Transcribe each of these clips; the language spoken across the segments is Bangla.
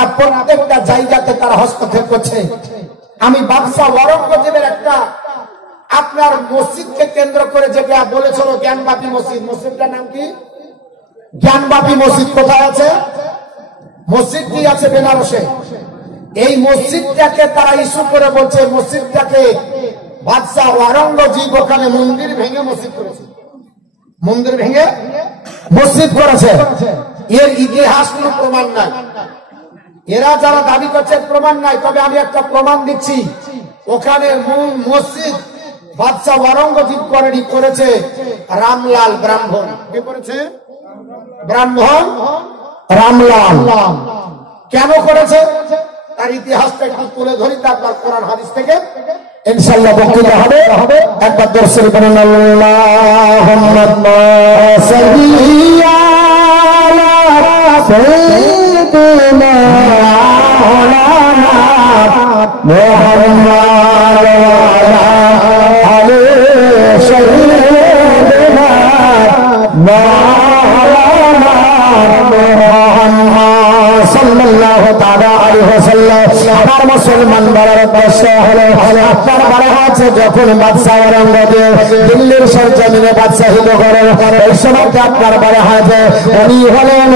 তারা প্রত্যেকটা জায়গাতে তারা হস্তক্ষেপ করছে। আমি বাদশাহ ঔরঙ্গজেবের একটা আপনার মসজিদকে কেন্দ্র করে যেটা বলেছিল জ্ঞানবাপী মসজিদ, মসজিদটার নাম কি? জ্ঞানবাপী মসজিদ কোথায় আছে? মসজিদটি আছে বেনারসে। এই মসজিদটাকে তারা ইস্যু করে বলছে মসজিদটাকে বাদশাহ ঔরঙ্গজেব ওখানে মন্দির ভেঙে মসজিদ করেছে, মন্দির ভেঙে মসজিদ করেছে। এর ইতিহাস কোনো প্রমাণ নাই, এরা যারা দাবি করছে প্রমাণ নাই। তবে আমি একটা প্রমাণ দিচ্ছি, ওখানে মসজিদ বাদশাহ ঔরঙ্গজেব করেনি, করেছে রামলাল ব্রাহ্মণ। কে করেছে? ব্রাহ্মণ রামলাল। কেন করেছে তার ইতিহাসটা একটু তুলে ধরি, তারপর কোরআন হাদিস থেকে ইনশাআল্লাহ বক্তব্য হবে। একবার দর্শন করেন আল্লাহুম্মা সাল্লি আলা সাইয়্যিদিনা মাওলানা মুহাম্মাদ ওয়া আলি সাইয়্যিদিনা মাওলানা মুহাম্মাদ সাল্লাল্লাহু তাআলা আলাইহি ওয়াসাল্লাম। আমার মুসলমান বলার উদ্দেশ্য হলো আপনার বলা আছে যখন বাদশাহ ঔরঙ্গজেব দিল্লির সরজমিনে বাদশাহিত করেন, এই সময় আপনার বলা আছে উনি হলেন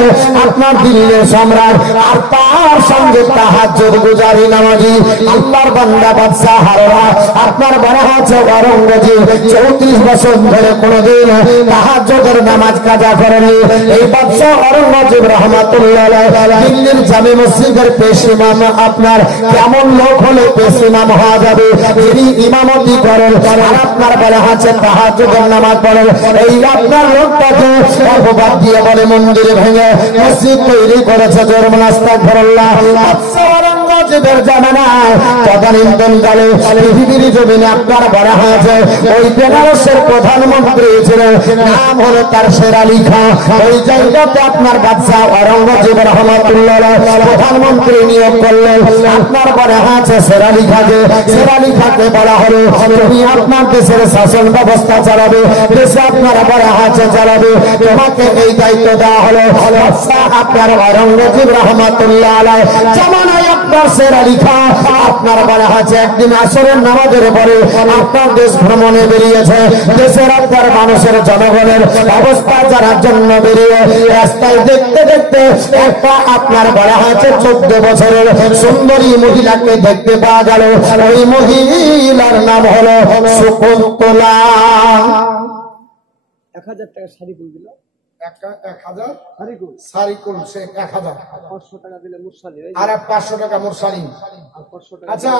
আপনার দিল্লির সম্রাট, আর তার সঙ্গে তাহাজ্জুদ গুজারি নামাজি আল্লাহর বান্দা বাদশাহ হাররা। আপনার বলা আছে ঔরঙ্গজেব 34 বছর ধরে কোনদিন তাহাজ্জুদের নামাজ কাজা করেনি। এই বাদশাহ ঔরঙ্গজেব রাহমাতুল্লাহ আলাইহি দিল্লির জামে মসজিদের পেশ ইমাম আপনার কেমন লোক হলে পেশ ইমাম হওয়া যাবে, যিনি ইমামতি করেন আর আপনার বলা আছে তাহাজ্জুদের নামাজ পড়েন, এই আপনার লোকটাকে অপবাদ দিয়ে বলে মন্দির ভেঙে মসজিদ তৈরি করেছে। জোর আস্তাগফিরুল্লাহ। ঔরঙ্গজেবের জামানায় তদানীন্তনকালে পৃথিবীর জমিনে আপনার বলা হয়েছে ওই বেনারসের প্রধানমন্ত্রী ছিলেন, নাম হলো তার শের আলী খাঁ। ওই জায়গাতে আপনার বাদশাহ ঔরঙ্গজেব রাহমাতুল্লাহ প্রধানমন্ত্রী নিয়োগ করলেন। আপনার বলা আছে শের আলী খাঁকে। শের আলী খাঁকে বলা হলো তুমি আপনার দেশের শাসন ব্যবস্থা চালাবে, দেশে আপনার বলা আছে চালাবে, তোমাকে এই দায়িত্ব দেওয়া হলো। বাদশাহ আপনার ঔরঙ্গজেব রাহমাতুল্লাহ আলাইহি জামানায় আপনার শের আলী খাঁ আপনার বলা আছে একদিন আসরের নামাজের পরে আপনার দেশ ভ্রমণে বেরিয়েছে। দেশের আপনার মানুষের জনগণের অবস্থা জানার জন্য বেরিয়ে রাস্তায় দেখতে দেখতে একটা আপনার বলা আছে 14 বছরের সুন্দরী মহিলাকে দেখতে পাওয়া গেল। ওই মহিলার নাম হলো শকুন্তলা। 1000 টাকা শাড়ি কিনে দিল, 1000 শাড়ি কোন সে 1000 500 টাকা দিলে মুরসালি, আর 500 টাকা মুরসালি, আর 500 টাকা আচ্ছা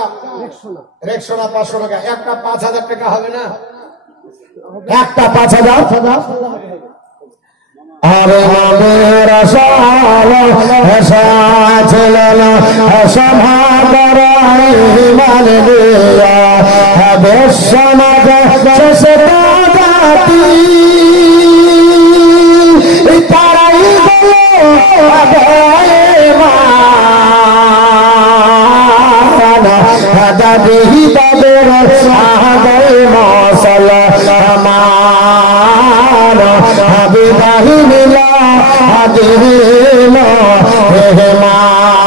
রেকশোনা 500 টাকা, একটা 5000 টাকা হবে না? একটা 5000। আরে মনের ছিলেন সমাদরাই হিমাল দিয়া হবে সমাজ শেষে জাতি তারাই দাদি তাদের আহাদের মশলা আমার হবে বাহিনীলা আদিল হেমান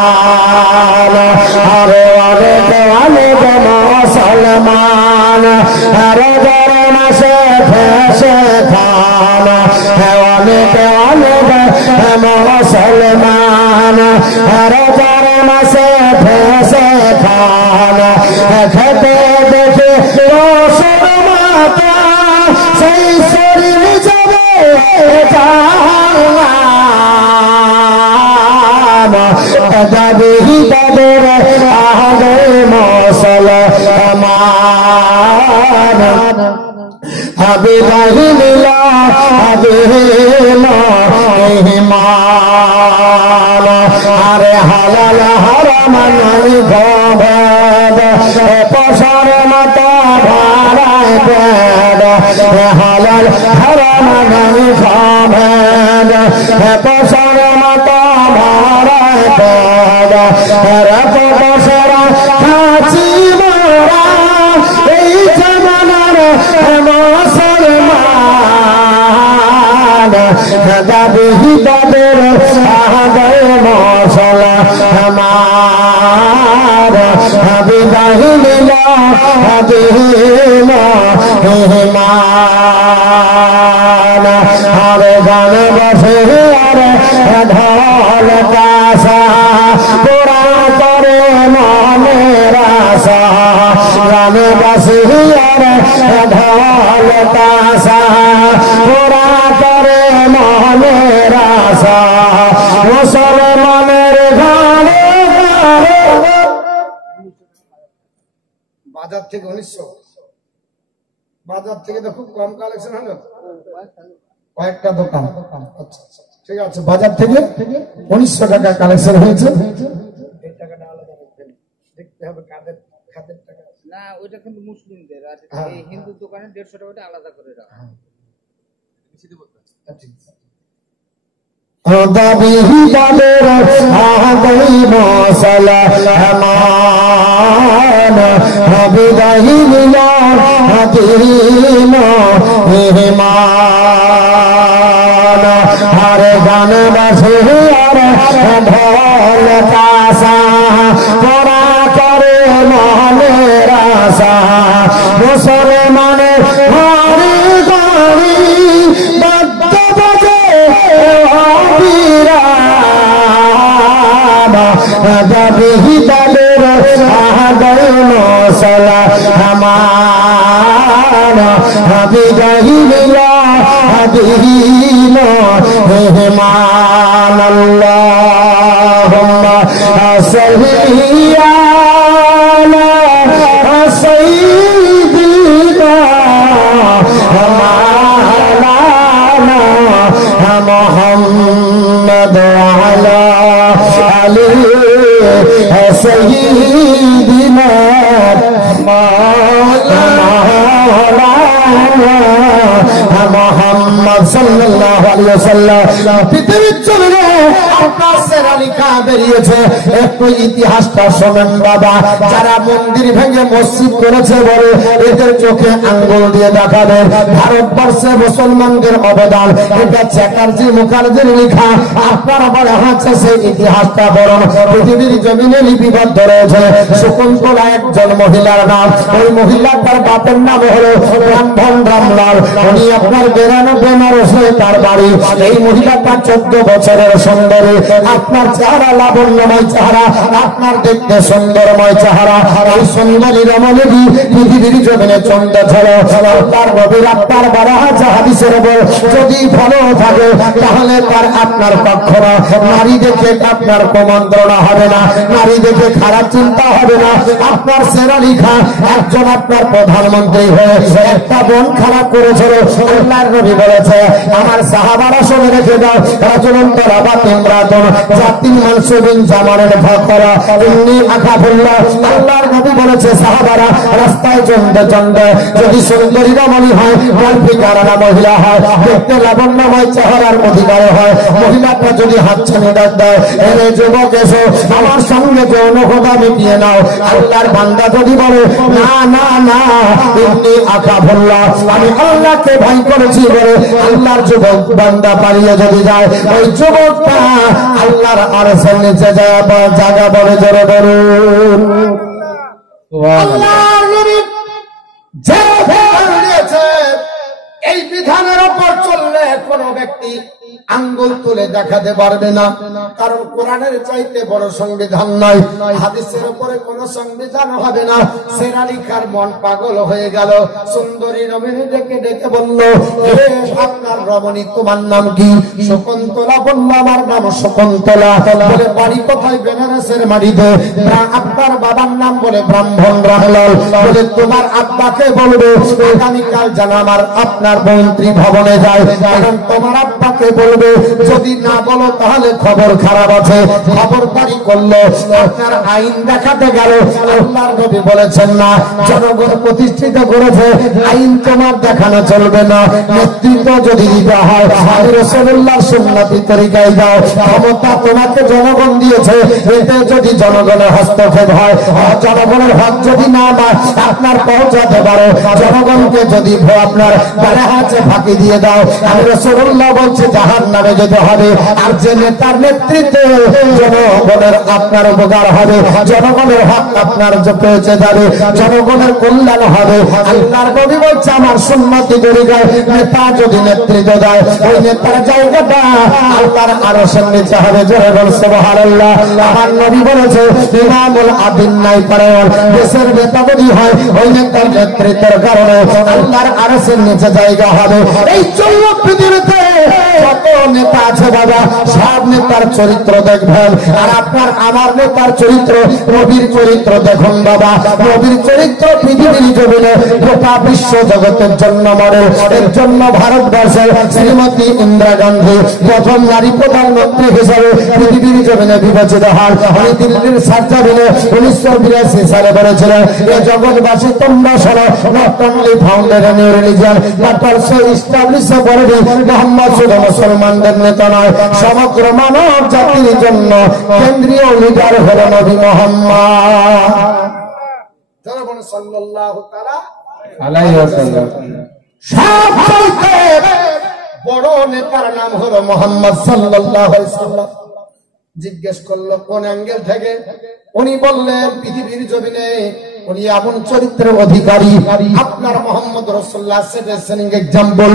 আরে অনেক অনেক মুসলমান রোজার মাসে ফেসে খান অনেক অনেক মুসলমান রোজার মাসে ফেসে খান খেতে দেখে রসুন মাতা সেই শরীর যাবে যাবে তাদের আহাদে মুসলমান হবে বাহিনীলা হবে হিমান আরে হালাল হারাম নাই ভেদ পশার মাতা ভাড়ায় বেদ হালাল হারাম নাই ভেদ পশার মাতা ভাড়ায় বেদ পশারা খাচি মারা এই জামানার মুসলমান দাবি তাদের আহাদের মশলা আমার বিদায় নিল দিনা মেহমান আর গান বসে আর ঢোল কাসা পুরা করে মনের আশা গান বসে আর ঢোল কাসা পুরা করে মনের আশা মুসলমানের ঘরে বাজার থেকে 1900 বাজার থেকে তো খুব কম কালেকশন হলো কয়েকটা দোকান আচ্ছা ঠিক আছে বাজার থেকে 1900 টাকা কালেকশন হয়েছে এই টাকাটা আলাদা রাখবেন দেখতে হবে কাদের খাদের টাকা না ওইটা কিন্তু মুসলিমদের আর এই হিন্দু দোকানে 150 টাকাটা আলাদা করে রাখা দাবি দালের আগাই মশলা হমান বিদায় নিল দিন মেহমান আর গান বাজে আর ঢোল কাসা পড়া করে মনের আশা মুসলমানের ঘরে ঘরে বাদ্য বাজে দাবি দালের আগাই মশলা হমান বিদায় নিল দিন মেহমান আল্লাহুম্মা সাল্লি আলা সাইয়্যিদিনা মাওলানা মুহাম্মদ ওয়া আলা আলি সাইয়্যিদিনা মাওলানা মুহাম্মদ সাল্লাল্লাহু আলাইহি ওয়াসাল্লাম পৃথিবীর জমিনে আপনার সেরা লেখা বেরিয়েছে একটু ইতিহাসটা শোনেন বাবা যারা মন্দির ভেঙে মসজিদ করেছে বলে এদের চোখে আঙ্গুল দিয়ে দেখাবে ভারতবর্ষে মুসলমানদের অবদান এটা চ্যাটার্জি মুখার্জির লেখা আপনারা বলে হচ্ছে সেই ইতিহাসটা বরং পৃথিবীর জমিনে লিপিবদ্ধ রয়েছে শকুন্তলা একজন মহিলার নাম ওই মহিলাটার বাপের নাম হলো ব্রাহ্মণ রামলাল উনি আপনার 92 মাসে তার বাড়ি এই মহিলাটা 14 বছরের সুন্দরী আপনার চেহারা লাবণ্যময় চেহারা আপনার দেখতে সুন্দরময় চেহারা এই সুন্দরী রমণী পৃথিবীর জমিনে চন্দ্র ছিল তার নবীর আপনার বলা আছে হাদিসের উপর যদি ভালো থাকে তাহলে তার আপনার কখনো নারী দেখে আপনার কুমন্ত্রণা হবে না নারী দেখে খারাপ চিন্তা হবে না আপনার সেরা লিখা একজন আপনার প্রধানমন্ত্রী হয়ে একটা বন খারাপ করেছিল আল্লাহর নবী বলেছে আমার সাহাবারা শুনে রেখে দাও রাজুলুন তারাবাত ইমরাতুন জাতিন মানসুবিন জামানের ভাকরা ইন্নী আখাফুল্লাহ আল্লাহর নবী বলেছে সাহাবারা রাস্তায় চন্দ্র চন্দ্র যদি সুন্দরী রমণী হয় গল্পিকারা মহিলা হয় দেখতে লাবণ্যময় চেহারার অধিকারী হয় মহিলাটা যদি হাতছানি ডাক দেয় এরে যুবক এসো আমার সঙ্গে যৌন খোদা মিটিয়ে নাও আল্লাহর বান্দা যদি বলে না না না ইন্নী আখাফুল্লাহ আমি আল্লাহকে ভয় করেছি বলে আল্লাহর যুবক বান্দা পালিয়ে যদি যায় ওই যুবকটা আল্লাহর আরশের নিচে যায় জায়গা বলে জোরে বলুন আল্লাহর নবী যে বিধান দিয়েছে এই বিধানের উপর চললে কোন ব্যক্তি আঙ্গুল তুলে দেখাতে পারবে না কারণ কোরআনের চাইতে বড় সংবিধান নাই হাদিসের উপরে কোন সংবিধান হবে না সেরা লিখার মন পাগল হয়ে গেল সুন্দরী রমণী ডেকে ডেকে বলল আপনার রমণী তোমার নাম কি শকুন্তলা বলল আমার নাম শকুন্তলা বলে বাড়ি কোথায় বেনারসের মাটিতে আপনার বাবার নাম বলে ব্রাহ্মণ রামলাল বলে তোমার আব্বাকে বলবে আগামীকাল যেন আমার আপনার মন্ত্রী ভবনে যায় কারণ তোমার আব্বাকে বলবে যদি না বলো তাহলে খবর খারাপ আছে খবরদারি করলো আপনার আইন দেখাতে গেল আল্লাহর নবী বলেছেন না জনগণ প্রতিষ্ঠিত করেছে আইন তোমার দেখানো চলবে না নেতৃত্ব যদি দিতে হয় রাসূলুল্লাহর সুন্নতি তরিকায় দাও ক্ষমতা তোমাকে জনগণ দিয়েছে এতে যদি জনগণের হস্তক্ষেপ হয় জনগণের হক যদি না আপনার পৌঁছাতে পারো জনগণকে যদি আপনার বারে হাতে ফাঁকি দিয়ে দাও আমি রাসূলুল্লাহ বলছে জাহান জাহান্নামে যেতে হবে। আর যে নেতার নেতৃত্বে জনগণের আপনার উপকার হবে, জনগণের হক আপনার পৌঁছে যাবে, জনগণের কল্যাণ হবে। আল্লাহর নবী বলছে আমার সুন্নতি তরিকায় নেতা যদি নেতৃত্ব দেয় ওই নেতার জায়গাটা আল্লাহর আরশের নিচে হবে। জোরে বল সুবহানাল্লাহ। আমার নবী বলেছে ইমামুল আদিন নাই পারে দেশের নেতা যদি হয় ওই নেতার নেতৃত্বের কারণে আল্লাহর আরশের নিচে জায়গা হবে। এই চৌল পৃথিবীতে যত নেতা আছে বাবা সব নেতার চরিত্র দেখবেন। আর আপনার আমার নেতার চরিত্র নবীর চরিত্র দেখুন বাবা। নবীর চরিত্র পৃথিবীর জমিনে গোটা বিশ্ব জগতের জন্য মডেল। এর জন্য ভারতবর্ষের শ্রীমতী ইন্দিরা গান্ধী প্রথম নারী প্রধানমন্ত্রী হিসেবে পৃথিবীর জমিনে বিবেচিত হন। উনি দিল্লির সার্জাবিনে 1982 সালে বলেছিলেন এ জগৎবাসী তোমরা শোনো, not only founded a new religion but also establish a body. Muhammad শুধু মুসলমানদের নেতা নয়, সমগ্র মানব জাতির জন্য কেন্দ্রীয় লিডার হলো নবী মুহাম্মদ সাল্লাল্লাহু তাআলা আলাইহি ওয়াসাল্লাম। সবচেয়ে বড় নেতার নাম হলো মুহাম্মদ সাল্লাল্লাহু আলাইহি ওয়াসাল্লাম। জিজ্ঞেস করলো কোন অ্যাঙ্গেল থেকে? উনি বললেন পৃথিবীর জমিনে উনি এমন চরিত্রের অধিকারী আপনার মোহাম্মদ রাসূলুল্লাহ setting example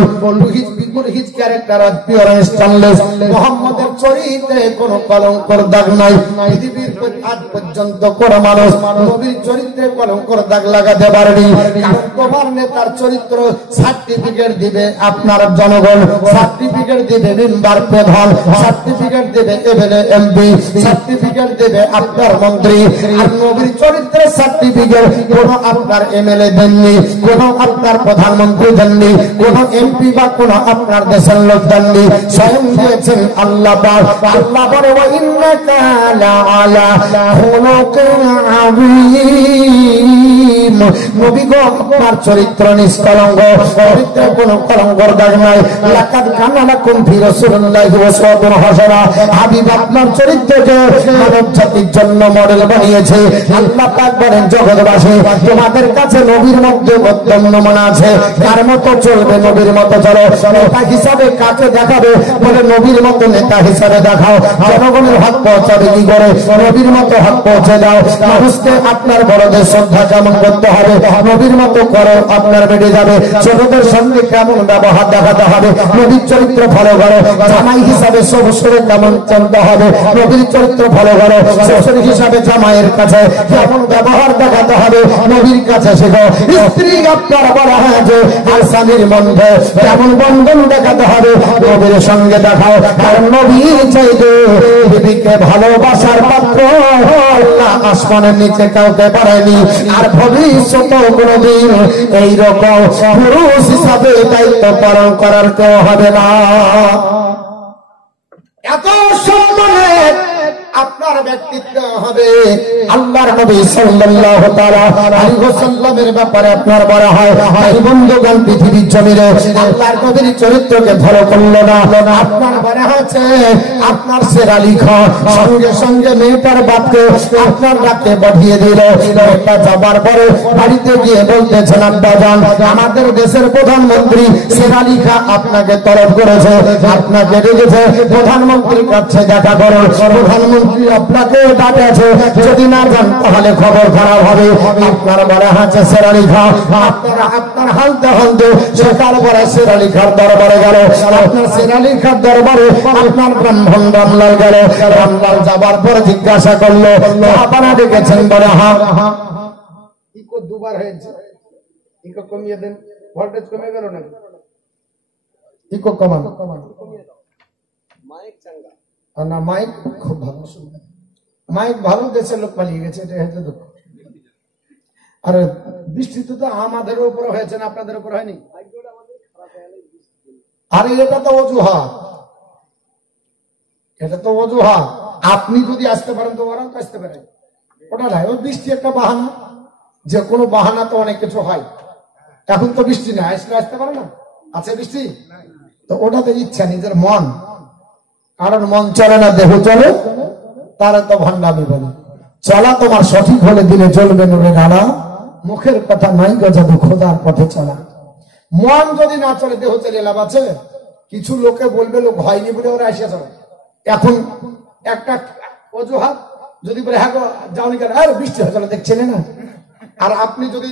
his character of pure and stainless. মুহাম্মদের চরিত্রে কোনো কলঙ্কর দাগ নাই। পৃথিবীর আজ পর্যন্ত কোন মানুষ নবীর চরিত্রে কলঙ্কর দাগ লাগাতে পারেনি। কারণ তোমার নেতার চরিত্র সার্টিফিকেট দিবে আপনার জনগণ, সার্টিফিকেট দিবে মেম্বার প্রধান, সার্টিফিকেট দেবে এমএলএ এমপি, সার্টিফিকেট দেবে আপনার মন্ত্রী। আর নবীর চরিত্রের সার্টিফিকেট কোন আপনার এমএলএ দেননি, কোন আপনার প্রধানমন্ত্রী দেননি, কোন এমপি বা কোন আপনার দেশের লোক দেননি, স্বয়ং দিয়েছেন আল্লাহ পাক। আল্লাহ বলে ওয়া ইন্নাকা লাআলা খুলুকিন আযীম। নবী গো আপনার চরিত্র নিষ্কলঙ্ক, চরিত্রে কোনো কলঙ্কর দাগ নাই। লাকাদ কানা লাকুম ফি রাসূলিল্লাহি উসওয়াতুন হাসানা। হাবিব আপনার চরিত্রকে মানব জাতির জন্য মডেল বানিয়েছে। আল্লাহ পাক বলেন জগৎবাসী তোমাদের কাছে নবীর মধ্যে উত্তম নমুনা আছে, কার মতো চলবে নবীর মতো চলো। নেতা হিসাবে কাকে দেখাবে? বলে নবীর মতো নেতা হিসাবে দেখাও। জনগণের হক পৌঁছাবে কি করে? নবীর মতো হক পৌঁছে দাও। মানুষকে আপনার বড়দের শ্রদ্ধা কেমন করতে হবে নবীর মতো করো, আপনার বেড়ে যাবে। ছোটদের সঙ্গে কেমন ব্যবহার দেখাতে হবে নবীর চরিত্র ফলো করো। জামাই হিসাবে শ্বশুরে কেমন চলতে হবে নবীর চরিত্র ফলো করো। শ্বশুর হিসাবে জামাইয়ের কাছে কেমন ব্যবহার দেখাতে হবে নবীর কাছে শেখো। স্ত্রী আপনার বলা হয় যে আর স্বামীর মধ্যে কেমন বন্ধন দেখাতে হবে নবীর সঙ্গে দেখাও। কারণ নবী চাইতে বিবিকে ভালোবাসার পাত্র আল্লাহ আসমানের নিচে কাউকে পারেনি। আর ভবিষ্যতে কোনদিন এইরকম পুরুষ হিসাবে দায়িত্ব পালন করার কেউ হবে না। এত সম্মানে আপনার ব্যক্তিত্ব হবে। আল্লাহর নবী সাল্লাল্লাহু তাআলা আলাইহি ওয়াসাল্লামের ব্যাপারে আপনার বলা হয় এই বন্ধুগণ পৃথিবীর জমিনে আল্লাহর নবীর চরিত্রকে ধরো করল না। আপনার বলা হয়েছে আপনার সেরা লিখা সঙ্গে সঙ্গে মেয়েটার বাপকে আপনার রাতে পাঠিয়ে দিল। মেয়েটা যাবার পরে বাড়িতে গিয়ে বলতেছেন আব্বাজান আমাদের দেশের প্রধানমন্ত্রী সেরা লিখা আপনাকে তলব করেছে, আপনাকে ডেকেছে, প্রধানমন্ত্রীর কাছে দেখা করো। প্রধানমন্ত্রী আপনাকে ডাকেছে, যদি না যান তাহলে খবর খারাপ হবে। আপনার বলা হচ্ছে সেরালি খা আপনার হালতে হালতে সকাল পরে সেরালি খার দরবারে গেল। আপনার সেরালি খার দরবারে আপনার ব্রাহ্মণ রামলাল গেল। রামলাল যাবার পর জিজ্ঞাসা করলো আপনারা ডেকেছেন? বলে হ্যাঁ। ইকো দুবার হয়েছে, ইকো কমিয়ে দেন, ভোল্টেজ কমে গেল না? ইকো কমান মাইক চাঙ্গা না, মাইক খুব ভালো শুনবে। মাইক ভালো, দেশের লোক পালিয়ে গেছে, এটা হয়তো দুঃখ। আর বৃষ্টি তো আমাদের উপর হয়েছে না, আপনাদের উপর হয়নি। আরে এটা তো অজুহাত, এটা তো অজুহাত। আপনি যদি আসতে পারেন তো ওরাও তো আসতে পারে, ওটা নাই। ওই বৃষ্টি একটা বাহানা, যে কোনো বাহানা তো অনেক কিছু হয়। এখন তো বৃষ্টি না, আসলে আসতে পারে না, আছে বৃষ্টি তো ওটাতে ইচ্ছা নিজের মন। কারণ মন চলে না দেহ চলে, তারা তো ভণ্ডামি বলে। চলা তোমার সঠিক হলে দিলে চলবে নুরে নানা, মুখের কথা নাই গো জাদু খোদার পথে চলা। মন যদি না চলে দেহ চলে লাভ আছে? কিছু লোকে বলবে লোক হয়নি বলে ওরা আসে যাবে। এখন একটা অজুহাত যদি বলে হ্যাঁ যাওনি কেন, আর বৃষ্টি হয়ে গেল দেখছেন না, আর আপনি যদি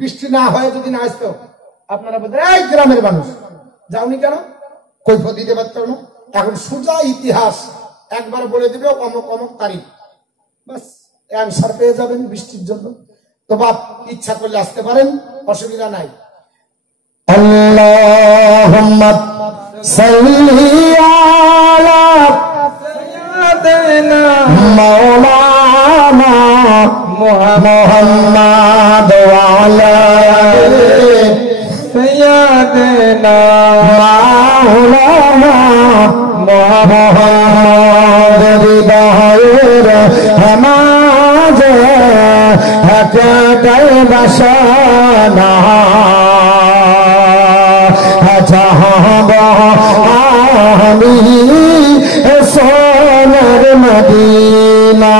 বৃষ্টি না হয় যদি না আসতো আপনারা বলতেন এই গ্রামের মানুষ যাওনি কেন, কৈফিয়ত দিতে পারতো না। এখন সোজা ইতিহাস একবার বলে দিবে অমুক অমুক তারিখ, বাস অ্যান্সার পেয়ে যাবেন বৃষ্টির জন্য। তো বাপ ইচ্ছা করলে আসতে পারেন, অসুবিধা নাই। আল্লাহুম্মা সাল্লি আলা সাইয়্যিদিনা মাওলানা মুহাম্মাদ ওয়া আলা সাইয়্যিদিনা মাওলানা মুহাম্মাদ হৃদয়ের মাঝে একটাই বাসনা আমি সোনার মদিনা।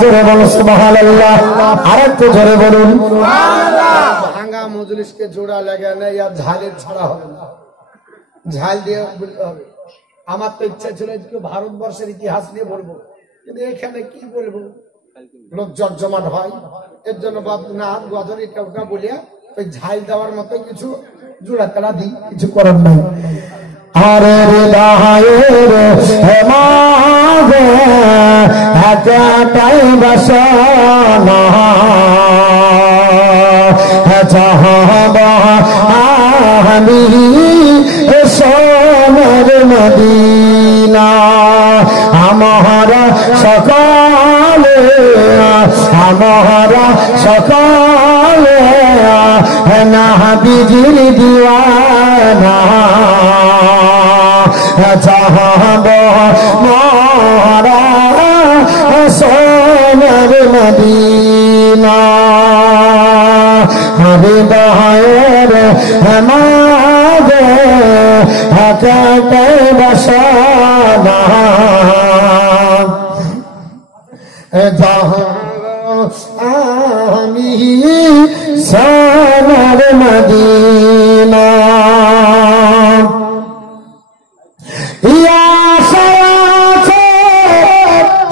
জোরে বলুন সুবহানাল্লাহ, আরেকটু জোরে বলুন। ভাঙা মজলিসকে জোড়া লাগে না, আর ঝালের ছড়া হবে না, ঝাল দিয়ে বলতে হবে। আমার তো ইচ্ছা ছিল ভারতবর্ষের ইতিহাস নিয়ে বলবো, কিন্তু এখানে কি বলবো, লোক জমজমাট হয়, এর জন্য বাপ না গজর এটা ওটা বলিয়া ওই ঝাল দেওয়ার মতো কিছু জোড়া তারা দিই, কিছু করার নাই। আরে হৃদয়ের মাঝে একটাই বাসনা আমি সোনার মদিনা। আমরা সকালে না বিজির দিওয়ানা চাহব মোরা সোনার মদিনা। হৃদয়ের মাঝে একটাই বাসনা আমি সোনার মদিনা। ইয়া সারাতে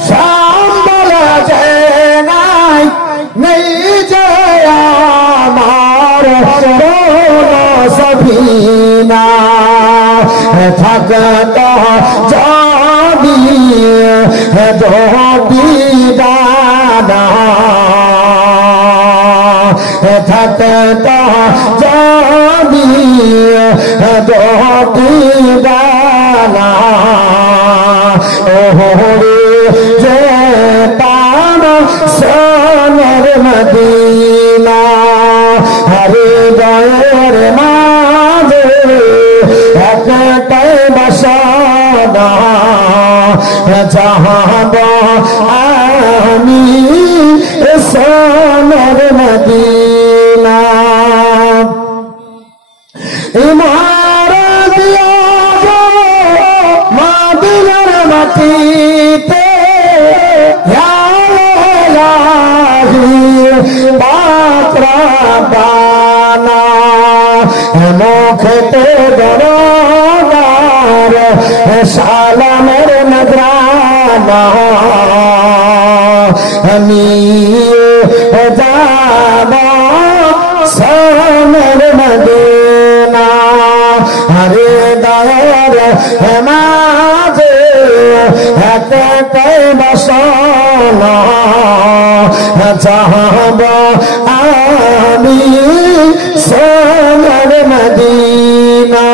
সম্বল নাই নেই যে আমার সফিনা থাকত যদি দাদা থাকত যদি দাদা ওহরে যে তার সোনার মদিনা। হৃদয়ের মাঝে একটাই বাসনা চাহব আমি সোনার মদিনা। ইমারত মদিনার মাটিতে পাত্রা বানা মুখতে দরবার সালামের নজরানা আমি যাব সোনার মদিনা। হৃদয়ের মাঝে একটাই বাসনা চাহব আমি সোনার মদিনা।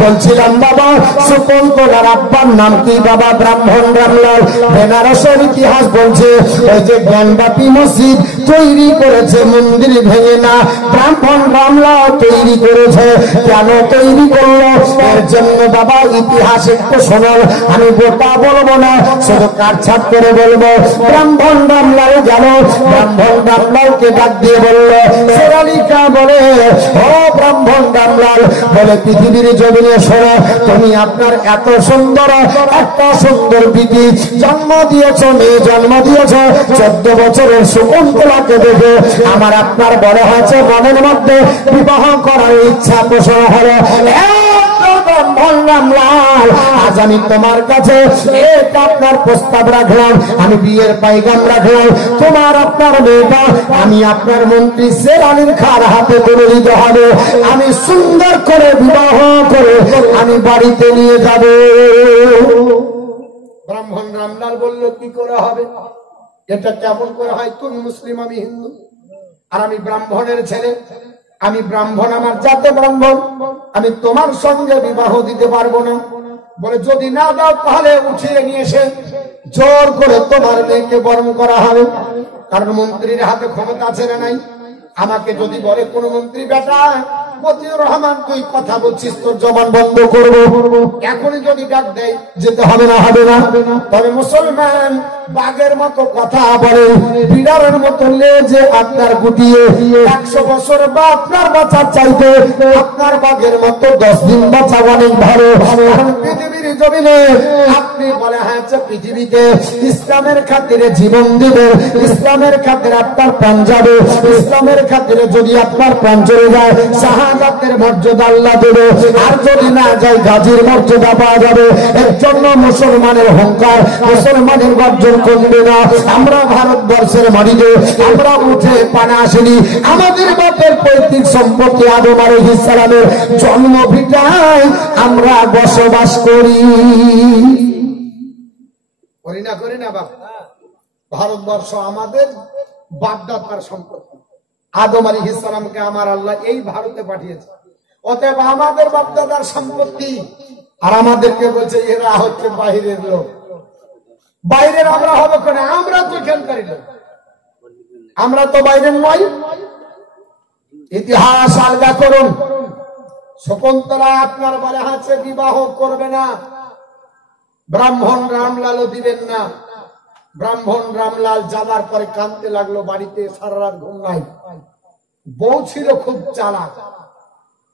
বলছিলাম বাবা শকুন্তলার আব্বার নাম কি? বাবা ব্রাহ্মণ রামলাল। বেনারসের ইতিহাস বলছে ওই যে জ্ঞানবাপী মসজিদ তৈরি করেছে মন্দির ভেঙে না, ব্রাহ্মণ রামলাল তৈরি করেছে। কেন তৈরি করলো? এর জন্য বাবা ইতিহাস একটু শোনো, আমি গোটা বলবো না, শুধু কাটছাট করে বলবো। ব্রাহ্মণ রামলাল গেল, ব্রাহ্মণ রামলালকে ডাক দিয়ে বললো, সোনালিকা বলে ও ব্রাহ্মণ রামলাল বলে পৃথিবীর জমিনে শোনো, তুমি আপনার এত সুন্দর একটা সুন্দর বিধি জন্ম দিয়েছ, মেয়ে জন্ম দিয়েছ, 14 বছরের শকুন্তলাকে দেখে আমার আপনার বড় হয়েছে, মনের মধ্যে বিবাহ করার ইচ্ছা পোষণ হলো। ব্রাহ্মণ রামলাল, আজ আমি তোমার কাছে এক আপনার প্রস্তাব রাখলাম, আমি বিয়ের পাইগাম রাখলাম, তোমার আপনার মেয়েটা আমি আপনার মন্ত্রী শের আলীর খার হাতে তুলে দিতে হবে, আমি সুন্দর করে বিবাহ করে আমি বাড়িতে নিয়ে যাব। ব্রাহ্মণ রামলাল বলল, কি করে হবে? এটা কেমন করে হয়? তুমি মুসলিম, আমি হিন্দু, আর আমি ব্রাহ্মণের ছেলে, আমি ব্রাহ্মণ, আমার জাতে ব্রাহ্মণ, আমি তোমার সঙ্গে বিবাহ দিতে পারবো না। বলে, যদি না দাও তাহলে উঠিয়ে নিয়ে এসে জোর করে তোমার মেয়েকে বরণ করা হবে। কারণ মন্ত্রীর হাতে ক্ষমতা আছে না নাই? আমাকে যদি বলে কোন মন্ত্রী, বেটা মতিউর রহমান তুই কথা বলছিস, তোর জবান বন্ধ করবো, এখনই যদি ডাক দেয় যেতে হবে না, হবে না। তবে মুসলমান বাঘের মতো কথা বলে, বিড়ালের মতো লেজে আপনার গুটিয়ে 100 বছর বা আপনার বাঁচার চাইতে আপনার বাঘের মতো 10 দিন বাঁচা অনেক ভালো। পৃথিবীর জমিনে আপনি বলে হ্যাঁ পৃথিবীতে ইসলামের খাতিরে জীবন দিবে, ইসলামের খাতিরে আপনার প্রাণ যাবে, ইসলামের খাতিরে যদি আপনার প্রাণ চলে যায় শাহাদাতের মর্যাদা আল্লাহ দেবে, আর যদি না যায় গাজীর মর্যাদা পাওয়া যাবে। এর জন্য মুসলমানের অহংকার, মুসলমানের গর্জন কমবে না। আমরা ভারতবর্ষের মাটিতে আমরা উঠে পানা আসেনি, আমাদের বাপের পৈতৃক সম্পত্তি আদম আলাইহিস সালামের জন্মভিটায় আমরা বসবাস করি। করি না বাপ? ভারতবর্ষ আমাদের বাপদাদার সম্পত্তি। আদম আলাইহিস সালামকে আমার আল্লাহ এই ভারতে পাঠিয়েছে, অতএব আমাদের বাপদাদার সম্পত্তি। আর আমাদেরকে বলছে এরা হচ্ছে বাইরের লোক। বাইরের আমরা হবো কেন? আমরা তো এখানকারই লোক, আমরা তো বাইরের নয়। ইতিহাস আলগা করুন। শকুন্তলা আপনার বলে আছে বিবাহ করবে না, ব্রাহ্মণ রামলালও দিবেন না। ব্রাহ্মণ রামলাল যাবার পরে কাঁদতে লাগলো, বাড়িতে সারা রাত ঘুম নাই। বউ ছিল খুব চালাক।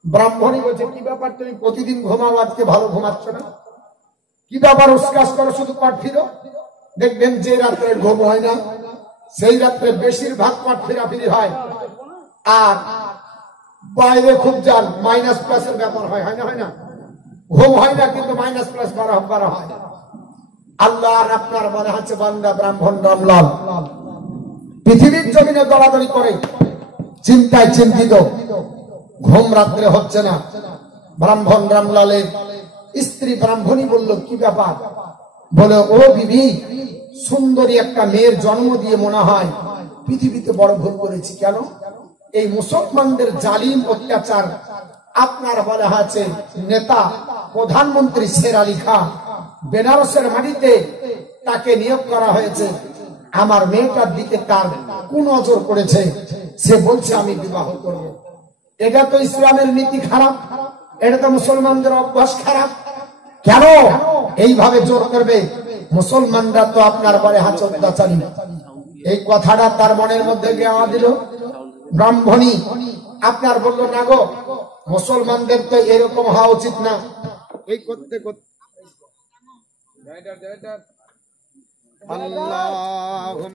ব্রাহ্মণী বলছে, কি ব্যাপার তুমি প্রতিদিন ঘুমাও, আজকে ভালো ঘুমাচ্ছ না? কি ব্যাপার উস্কাস করো, শুধু পাট ফিরো? দেখবেন যে রাত্রে ঘুম হয় না সেই রাত্রে বেশিরভাগ পাট ফিরাফিরি হয়। আর বাইরে খুব যান, মাইনাস প্লাসের ব্যাপার হয়, হয় না? হয় না? ঘুম হয় না কিন্তু মাইনাস প্লাস করা হয়। আল্লাহ আর আপনার মনে হচ্ছে বান্দা ব্রাহ্মণ রামলাল পৃথিবীর জমিনে দৌড়াদৌড়ি করে, চিন্তায় চিন্তিত, ঘুম রাত্রে হচ্ছে না। ব্রাহ্মণ রামলালের স্ত্রী ব্রাহ্মণী বলল, কি ব্যাপার? বলে, ও বিবি, সুন্দরী একটা মেয়ের জন্ম দিয়ে মনে হয় পৃথিবীতে বড় ভুল করেছি। কেন? এই মুসলমানদের জালিম অত্যাচার, আপনার বলা আছে নেতা প্রধানমন্ত্রী শের আলী খান বেনারসের মাটিতে তাকে নিয়োগ করা হয়েছে। আমার মেয়েটার দিকে তার কুনজর করেছে, সে বলছে আমি বিবাহ করব। এটা তো ইসলামের নীতি খারাপ, এটা তো মুসলমানদের অভ্যাস খারাপ। কেন এইভাবে জোর করবে? মুসলমানরা তো আপনার বলে হাত অত্যাচারী। এই কথাটা তার মনের মধ্যে গেওয়া দিল। ব্রাহ্মণী আপনার বলল, না গো, মুসলমানদের তো এরকম হওয়া উচিত না। এই করতে করতে আল্লাহ